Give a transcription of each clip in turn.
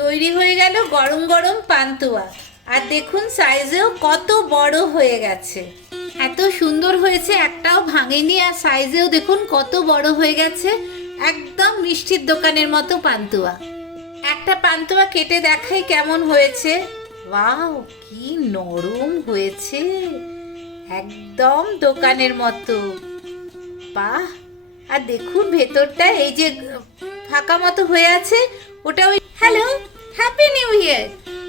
তৈরি হয়ে গেল গরম গরম পান্তুয়া। আর দেখুন সাইজেও কত বড় হয়ে গেছে, এত সুন্দর হয়েছে, একটাও ভাঙেনি। আর সাইজেও দেখুন কত বড় হয়ে গেছে, একদম মিষ্টির দোকানের মতো পান্তুয়া। একটা পান্তুয়া কেটে দেখাই কেমন হয়েছে। ওয়াও, কি নরম হয়েছে, একদম দোকানের মতো। বাহ! আর দেখুন ভেতরটা এই যে ফাঁকা মতো হয়ে আছে, ওটা ওই hello, happy new year,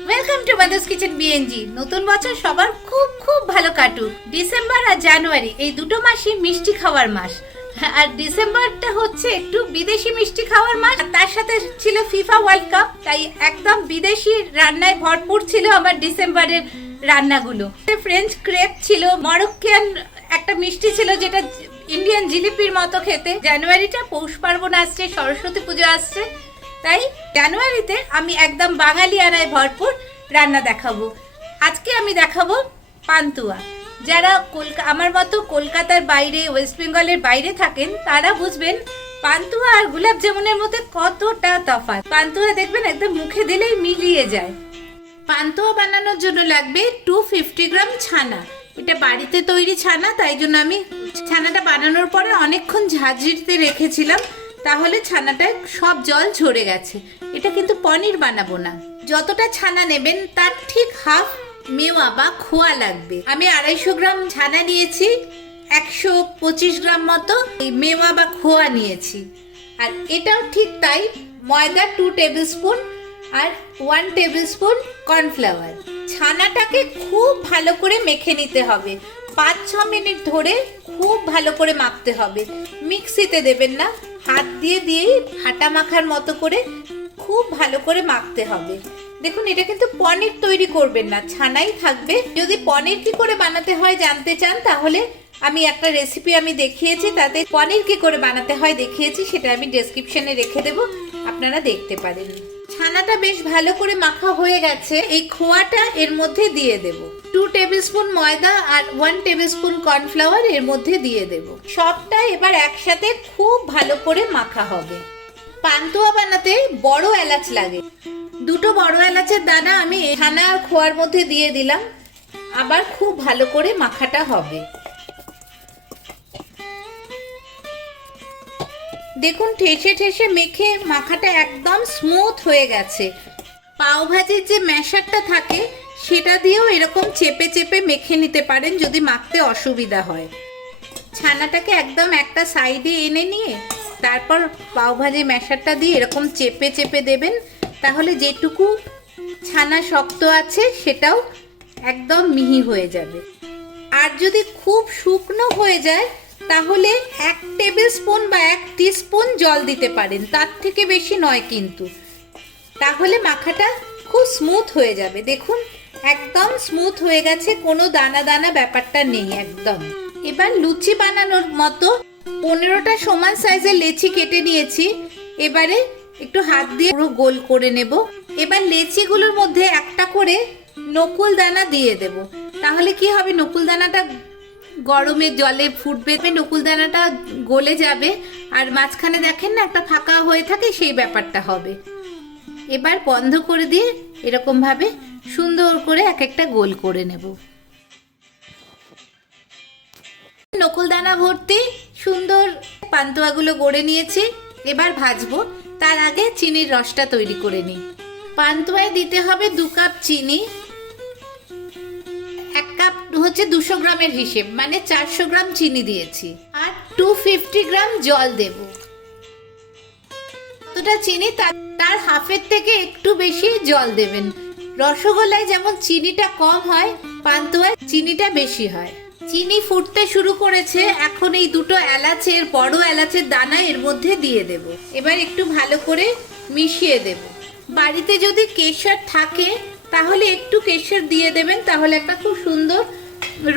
welcome to Pantua's kitchen BNG. নতুন বছর সবার খুব খুব ভালো কাটুক। ডিসেম্বর আর জানুয়ারি এই দুটো মাসই মিষ্টি খাওয়ার মাস। আর ডিসেম্বরটা হচ্ছে একটু বিদেশি মিষ্টি খাওয়ার মাস, আর তার সাথে ছিল ফিফা ওয়ার্ল্ড কাপ, তাই একদম বিদেশি রান্নায় ভরপুর ছিল আমার ডিসেম্বরের রান্নাগুলো। ফ্রেঞ্চ ক্রেপ ছিল, মরক্কান একটা মিষ্টি ছিল যেটা ইন্ডিয়ান জিলিপির মতো খেতে। জানুয়ারিটা পৌষ পার্বণ আসছে, সরস্বতী পুজো আসছে, তাই জানুয়ারিতে আমি একদম বাঙালি আনায় ভরপুর রান্না দেখাবো। আজকে আমি দেখাবো পান্তুয়া। যারা আমার মতো কলকাতার বাইরে, ওয়েস্ট বেঙ্গলের বাইরে থাকেন, তারা বুঝবেন পান্তুয়া আর গোলাপ জামুনের মধ্যে কতটা তফাৎ। পান্তুয়া দেখবেন একদম মুখে দিলেই মিলিয়ে যায়। পান্তুয়া বানানোর জন্য লাগবে 250 গ্রাম ছানা। এটা বাড়িতে তৈরি ছানা, তাই জন্য আমি ছানাটা বানানোর পরে অনেকক্ষণ ঝাঁঝরিতে রেখেছিলাম, তাহলে ছানাটায় সব জল ঝরে গেছে। এটা কিন্তু পনির বানাবো না। যতটা ছানা নেবেন তার ঠিক হাফ মেওয়া বা খোয়া লাগবে। আমি 250 গ্রাম ছানা নিয়েছি, 125 গ্রাম মতো মেওয়া বা খোয়া নিয়েছি। আর এটাও ঠিক তাই, ময়দা 2 টেবিল স্পুন আর 1 টেবিল স্পুন কর্নফ্লাওয়ার। ছানাটাকে খুব ভালো করে মেখে নিতে হবে, 5-6 মিনিট ধরে খুব ভালো করে মাখতে হবে। মিক্সিতে দেবেন না, হাত দিয়ে দিয়েই আটা মাখার মতো করে খুব ভালো করে মাখতে হবে। দেখুন, এটা কিন্তু পনির তৈরি করবেন না, ছানাই থাকবে। যদি পনির কি করে বানাতে হয় জানতে চান, তাহলে আমি একটা রেসিপি দেখিয়েছি, তাতে পনির কি করে বানাতে হয় দেখিয়েছি, সেটা আমি ডেসক্রিপশনে রেখে দেব, আপনারা দেখতে পারেন। ছানাটা বেশ ভালো করে মাখা হয়ে গেছে, এই খোয়াটা এর মধ্যে দিয়ে দেব। 2 টেবিল স্পুন ময়দা আর 1 টেবিল স্পুন কর্নফ্লাওয়ার এর মধ্যে দিয়ে দেব। সবটা এবার একসাথে খুব ভালো করে মাখা হবে। পান্তুয়া বানাতে বড় এলাচ লাগে, 2টো বড় এলাচের দানা আমি ছানা আর খোয়ার মধ্যে দিয়ে দিলাম। আবার খুব ভালো করে মাখাটা হবে। দেখুন, ঠেসে ঠেসে মেখে মাখাটা একদম স্মুথ হয়ে গেছে। পাও ভাজির যে ম্যাশারটা থাকে সেটা দিয়েও এরকম চেপে চেপে মেখে নিতে পারেন যদি মাখতে অসুবিধা হয়। ছানাটাকে একদম একটা সাইডে এনে নিয়ে তারপর পাও ভাজি ম্যাশারটা দিয়ে এরকম চেপে চেপে দেবেন, তাহলে যেটুকু ছানা শক্ত আছে সেটাও একদম মিহি হয়ে যাবে। আর যদি খুব শুকনো হয়ে যায় তাহলে 1 টেবিল স্পুন বা 1 টিস্পুন জল দিতে পারেন, তার থেকে বেশি নয় কিন্তু, তাহলে মাখাটা খুব স্মুথ হয়ে যাবে। দেখুন, একদম স্মুথ হয়ে গেছে, কোনো দানা দানা ব্যাপারটা নেই একদম। এবার লুচি বানানোর মতো 15টা সমান সাইজের লেচি কেটে নিয়েছি। এবারে একটু হাত দিয়ে পুরো গোল করে নেব। এবার লেচিগুলোর মধ্যে একটা করে নকুল দানা দিয়ে দেব। তাহলে কি হবে, নকুল দানাটা গরমে জলে ফুটবে, নকুল দানাটা গলে যাবে, আর মাঝখানে দেখেন না একটা ফাঁকা হয়ে থাকে, সেই ব্যাপারটা হবে। এবার বন্ধ করে দিয়ে এরকম ভাবে সুন্দর করে এক একটা গোল করে নেব। নকুল দানা ভর্তি সুন্দর পান্তুয়াগুলো গড়ে নিয়েছি, এবার ভাজবো। তার আগে চিনির রসটা তৈরি করে নিই। পান্তুয়ায় দিতে হবে 2 কাপ চিনি, 1 কাপ হচ্ছে 200 গ্রামের হিসেব, মানে 400 গ্রাম চিনি দিয়েছি, আর 250 গ্রাম জল দেব। কতটা চিনি তার হাফের থেকে একটু বেশি জল দেবেন। রসগোল্লায় যেমন চিনিটা কম হয়, পান্তুয়ায় চিনিটা বেশি হয়। চিনি ফুটতে শুরু করেছে, এখন এই 2টো এলাচের বড় এলাচের দানা এর মধ্যে দিয়ে দেব। এবার একটু ভালো করে মিশিয়ে দেব। বাড়িতে যদি কেশর থাকে তাহলে একটু কেশর দিয়ে দেবেন, তাহলে একটা খুব সুন্দর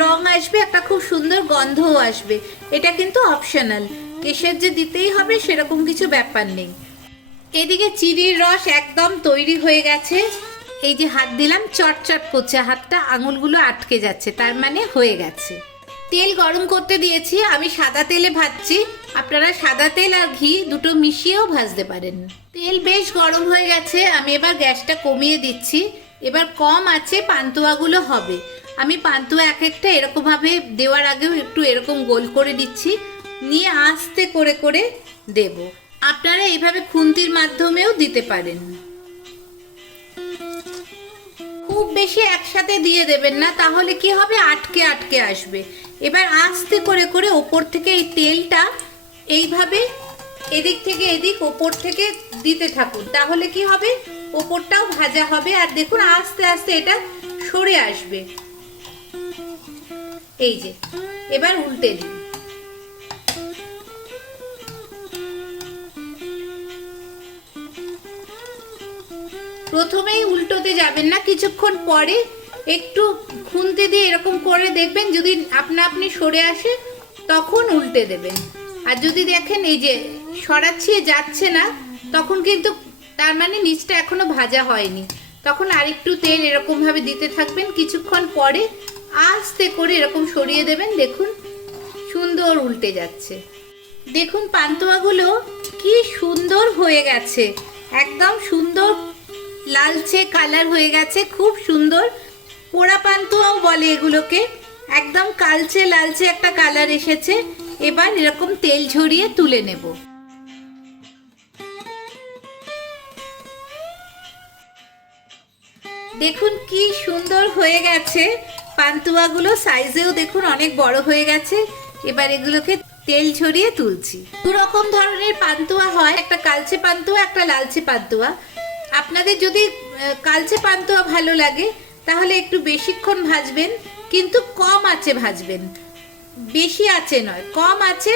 রং আসবে, একটা খুব সুন্দর গন্ধও আসবে। এটা কিন্তু অপশনাল, কেশর যে দিতেই হবে সেরকম কিছু ব্যাপার নেই। এদিকে চিনির রস একদম তৈরি হয়ে গেছে। এই যে হাত দিলাম, চটচট করছে হাতটা, আঙুলগুলো আটকে যাচ্ছে, তার মানে হয়ে গেছে। তেল গরম করতে দিয়েছি, আমি সাদা তেলে ভাজছি। আপনারা সাদা তেল আর ঘি দুটো মিশিয়েও ভাজতে পারেন। তেল বেশ গরম হয়ে গেছে, আমি এবার গ্যাসটা কমিয়ে দিচ্ছি। এবার কম আছে পান্তুয়াগুলো হবে। আমি পান্তুয়া এক একটা এরকমভাবে দেওয়ার আগেও একটু এরকম গোল করে দিচ্ছি, নিয়ে আস্তে করে করে দেব। আপনারা এইভাবে খুন্তির মাধ্যমেও দিতে পারেন। খুব বেশি একসাথে দিয়ে দেবেন না, তাহলে কি হবে, আটকে আটকে আসবে। এবার আস্তে করে করে ওপর থেকে এই তেলটা এইভাবে এদিক থেকে এদিক ওপর থেকে দিতে থাকুন, তাহলে কি হবে, ওপরটাও ভাজা হবে। আর দেখুন আস্তে আস্তে এটা সরে আসবে। এই যে এবার উল্টে দিন। প্রথমেই উল্টোতে যাবেন না, কিছুক্ষণ পরে একটু খুন্তি দিয়ে এরকম করে দেখবেন, যদি আপনা আপনি সরে আসে তখন উল্টে দেবেন। আর যদি দেখেন এই যে সরাচ্ছি যাচ্ছে না, তখন কিন্তু তার মানে নিচটা এখনো ভাজা হয়নি। তখন আরেকটু তেল এরকম ভাবে দিতে থাকবেন, কিছুক্ষণ পরে আস্তে করে এরকম সরিয়ে দেবেন। দেখুন সুন্দর উল্টে যাচ্ছে। দেখুন পান্তুয়াগুলো কি সুন্দর হয়ে গেছে, একদম সুন্দর লালচে কালার হয়ে গেছে, খুব সুন্দর। পোড়া পান্তুয়াও বলে এগুলোকে। একদম কালচে লালচে একটা কালার এসেছে। এবার এরকম তেল ঝরিয়ে তুলে নেব। দেখুন কি সুন্দর হয়ে গেছে পান্তুয়াগুলো, সাইজেও দেখুন অনেক বড় হয়ে গেছে। এবার এগুলোকে তেল ঝরিয়ে তুলছি। দু রকম ধরনের পান্তুয়া হয়, একটা কালচে পান্তুয়া, একটা লালচে পান্তুয়া। আপনাদের যদি কালচে পান্তুয়া ভালো লাগে তাহলে একটু বেশিক্ষণ ভাজবেন, কিন্তু কম আঁচে ভাজবেন, বেশি আঁচে নয়, কম আঁচে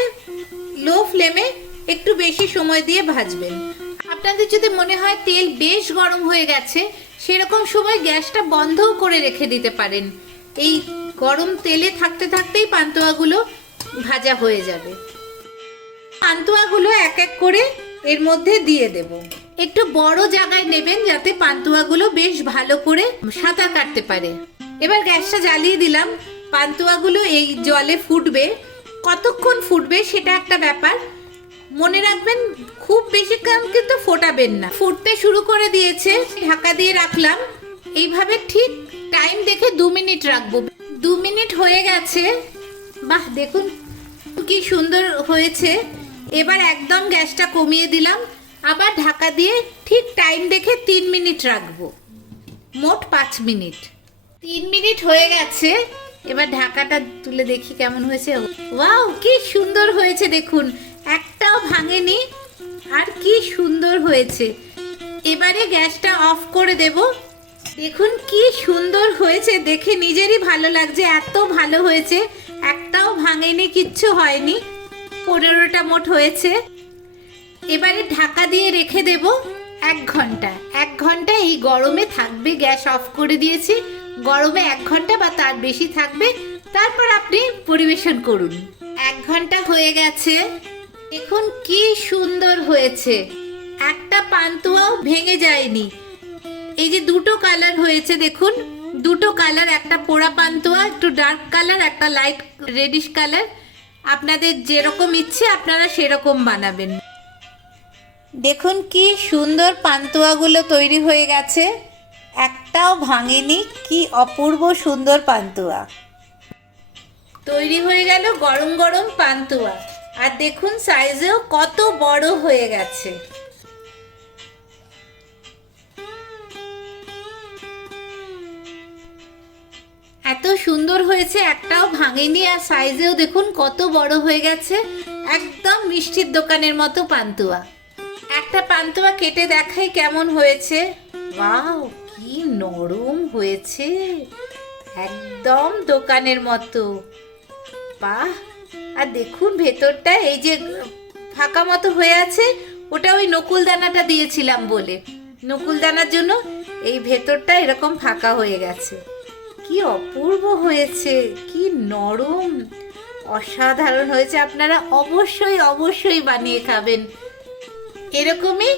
লো ফ্লেমে একটু বেশি সময় দিয়ে ভাজবেন। আপনাদের যদি মনে হয় তেল বেশ গরম হয়ে গেছে, সেরকম সময় গ্যাসটা বন্ধও করে রেখে দিতে পারেন। এই গরম তেলে থাকতে থাকতেই পান্তুয়াগুলো ভাজা হয়ে যাবে। পান্তুয়াগুলো এক এক করে এর মধ্যে দিয়ে দেব। একটু বড় জায়গায় নেবেন যাতে পান্তুয়াগুলো বেশ ভালো করে সাঁতার কাটতে পারে। এবার গ্যাসটা জ্বালিয়ে দিলাম। পান্তুয়াগুলো এই জলে ফুটবে, কতক্ষণ ফুটবে সেটা একটা ব্যাপার। মনে রাখবেন খুব বেশিক্ষণ কিন্তু ফোটাবেন না। ফুটতে শুরু করে দিয়েছে, ঢাকা দিয়ে রাখলাম। এইভাবে ঠিক টাইম দেখে 2 মিনিট রাখবো। 2 মিনিট হয়ে গেছে। বাহ, দেখুন কি সুন্দর হয়েছে। এবার একদম গ্যাসটা কমিয়ে দিলাম, আবার ঢাকা দিয়ে ঠিক টাইম দেখে 3 মিনিট রাখবো। মোট 5 মিনিট। 3 মিনিট হয়ে গেছে। এবার ঢাকাটা তুলে দেখি কেমন হয়েছে। ওয়াও, কি সুন্দর হয়েছে দেখুন, একটাও ভাঙেনি, আর কি সুন্দর হয়েছে। এবারে গ্যাসটা অফ করে দেব। দেখুন কি সুন্দর হয়েছে, দেখে নিজেরই ভালো লাগছে, এত ভালো হয়েছে। একটাও ভাঙেনি, কিচ্ছু হয়নি। 15টা মোট হয়েছে। এবারে ঢাকা দিয়ে রেখে দেব 1 ঘন্টা। 1 ঘন্টা এই গরমে থাকবে। গ্যাস অফ করে দিয়েছি, গরমে 1 ঘন্টা বা তার বেশি থাকবে। তারপর আপনি পরিবেশন করুন। 1 ঘন্টা হয়ে গেছে। দেখুন কি সুন্দর হয়েছে, একটা পান্তুয়াও ভেঙে যায়নি। এই যে দুটো কালার হয়েছে দেখুন, দুটো কালার, একটা পোড়া পান্তুয়া একটু ডার্ক কালার, একটা লাইট রেডিশ কালার। আপনাদের যেরকম ইচ্ছে আপনারা সেরকম বানাবেন। দেখুন কি সুন্দর পান্তুয়াগুলো তৈরি হয়ে গেছে, একটাও ভাঙেনি। কি অপূর্ব সুন্দর পান্তুয়া তৈরি হয়ে গেল, গরম গরম পান্তুয়া। আর দেখুন সাইজেও কত বড় হয়ে গেছে। এত সুন্দর হয়েছে, একটাও ভাঙেনি। আর সাইজেও দেখুন কত বড় হয়ে গেছে, একদম মিষ্টির দোকানের মতো পান্তুয়া। একটা পান্তুয়া কেটে দেখাই কেমন হয়েছে। ওয়াও, কি নরম হয়েছে, একদম দোকানের মতো। বাহ, আর দেখুন ভেতরটা এই যে ফাঁকা মতো হয়ে আছে, ওটা ওই নকুল দানাটা দিয়েছিলাম বলে, নকুল দানার জন্য এই ভেতরটা এরকম ফাঁকা হয়ে গেছে। কি অপূর্ব হয়েছে, কি নরম, অসাধারণ হয়েছে। আপনারা অবশ্যই অবশ্যই বানিয়ে খাবেন। এরকমই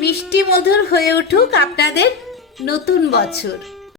মিষ্টি মধুর হয়ে উঠুক আপনাদের নতুন বছর।